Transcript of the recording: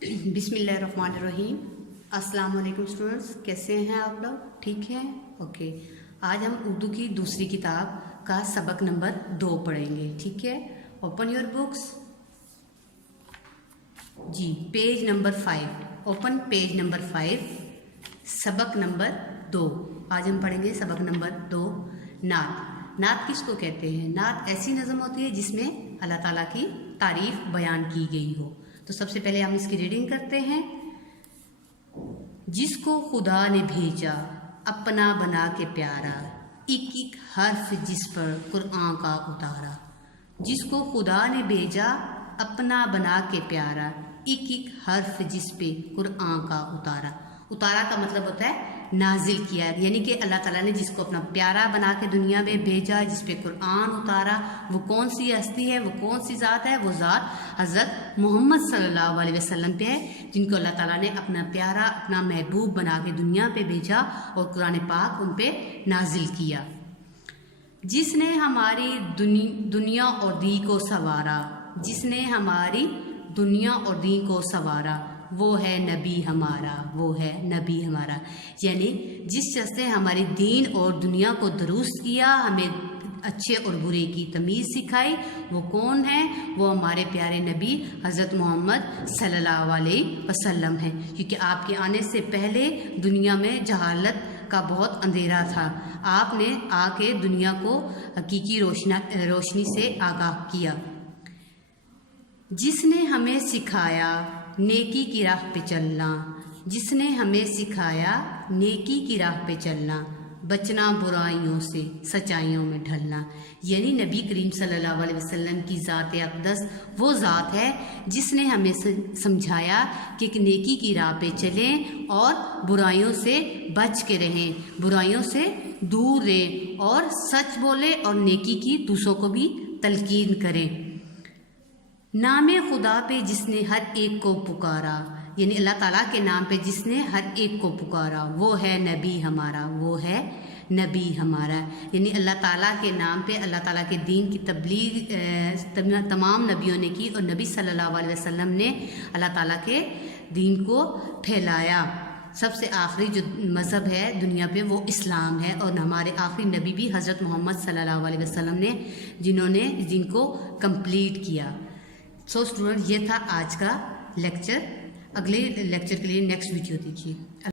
बिस्मिल्लाहिर्रहमानिर्रहीम। अस्सलाम वालेकुम स्टूडेंट्स, कैसे हैं आप लोग? ठीक हैं? ओके। आज हम उर्दू की दूसरी किताब का सबक नंबर 2 पढ़ेंगे। ठीक है, ओपन योर बुक्स जी। Page number 5, open page number 5, सबक नंबर 2। आज हम पढ़ेंगे सबक नंबर 2, नात। नात किसको कहते हैं? नात ऐसी नज़म होती है जिसमें अल्लाह ताला की तारीफ बयान की गई हो। तो सबसे पहले हम इसकी रीडिंग करते हैं। जिसको खुदा ने भेजा अपना बना के प्यारा, एक एक हर्फ जिस पर कुरान का उतारा। जिसको खुदा ने भेजा अपना बना के प्यारा, एक एक हर्फ जिस पे कुरान का उतारा। उतारा का मतलब होता है नाजिल किया, यानी कि अल्लाह ताला ने जिसको अपना प्यारा बना के दुनिया में भेजा, जिस पे कुरान उतारा, वो कौन सी हस्ती है, वो कौन सी ज़ात है? वो ज़ात हज़रत मोहम्मद सल्लल्लाहु अलैहि वसल्लम पे है, जिनको अल्लाह ताला ने अपना प्यारा, अपना महबूब बना के दुनिया पे भेजा और कुरान पाक उन पे नाजिल किया। जिसने हमारी दुनिया और दी को संवारा, जिसने हमारी दुनिया और दी को संवारा, वो है नबी हमारा, वो है नबी हमारा। यानी जिस शख्स ने हमारी दीन और दुनिया को दुरुस्त किया, हमें अच्छे और बुरे की तमीज़ सिखाई, वो कौन है? वो हमारे प्यारे नबी हज़रत मोहम्मद सल्लल्लाहु अलैहि वसल्लम हैं। क्योंकि आपके आने से पहले दुनिया में जहालत का बहुत अंधेरा था। आपने आके दुनिया को हकीकी रोशनी से आगाह किया। जिसने हमें सिखाया नेकी की राह पे चलना, जिसने हमें सिखाया नेकी की राह पे चलना, बचना बुराइयों से सच्चाइयों में ढलना। यानी नबी करीम सल्लल्लाहु अलैहि वसल्लम की ज़ात अक़दस वो ज़ात है जिसने हमें समझाया कि नेकी की राह पे चलें और बुराइयों से बच के रहें, बुराइयों से दूर रहें और सच बोलें और नेकी की दूसरों को भी तलकीन करें। नामे खुदा पे जिसने हर एक को पुकारा, यानी अल्लाह ताला के नाम पे जिसने हर एक को पुकारा, वो है नबी हमारा, वो है नबी हमारा। यानी अल्लाह ताला के नाम पे अल्लाह ताला के दीन की तबलीग तमाम नबियों ने की और नबी सल्लल्लाहु अलैहि वसल्लम ने अल्लाह ताला के दीन को फैलाया। सबसे आखिरी जो मज़हब है दुनिया पे वो इस्लाम है और हमारे आखिरी नबी भी हज़रत मोहम्मद सल्लल्लाहु अलैहि वसल्लम ने, जिन्होंने इस दीन को कंप्लीट किया। सो स्टूडेंट, ये था आज का लेक्चर। अगले लेक्चर के लिए नेक्स्ट वीडियो दीजिए।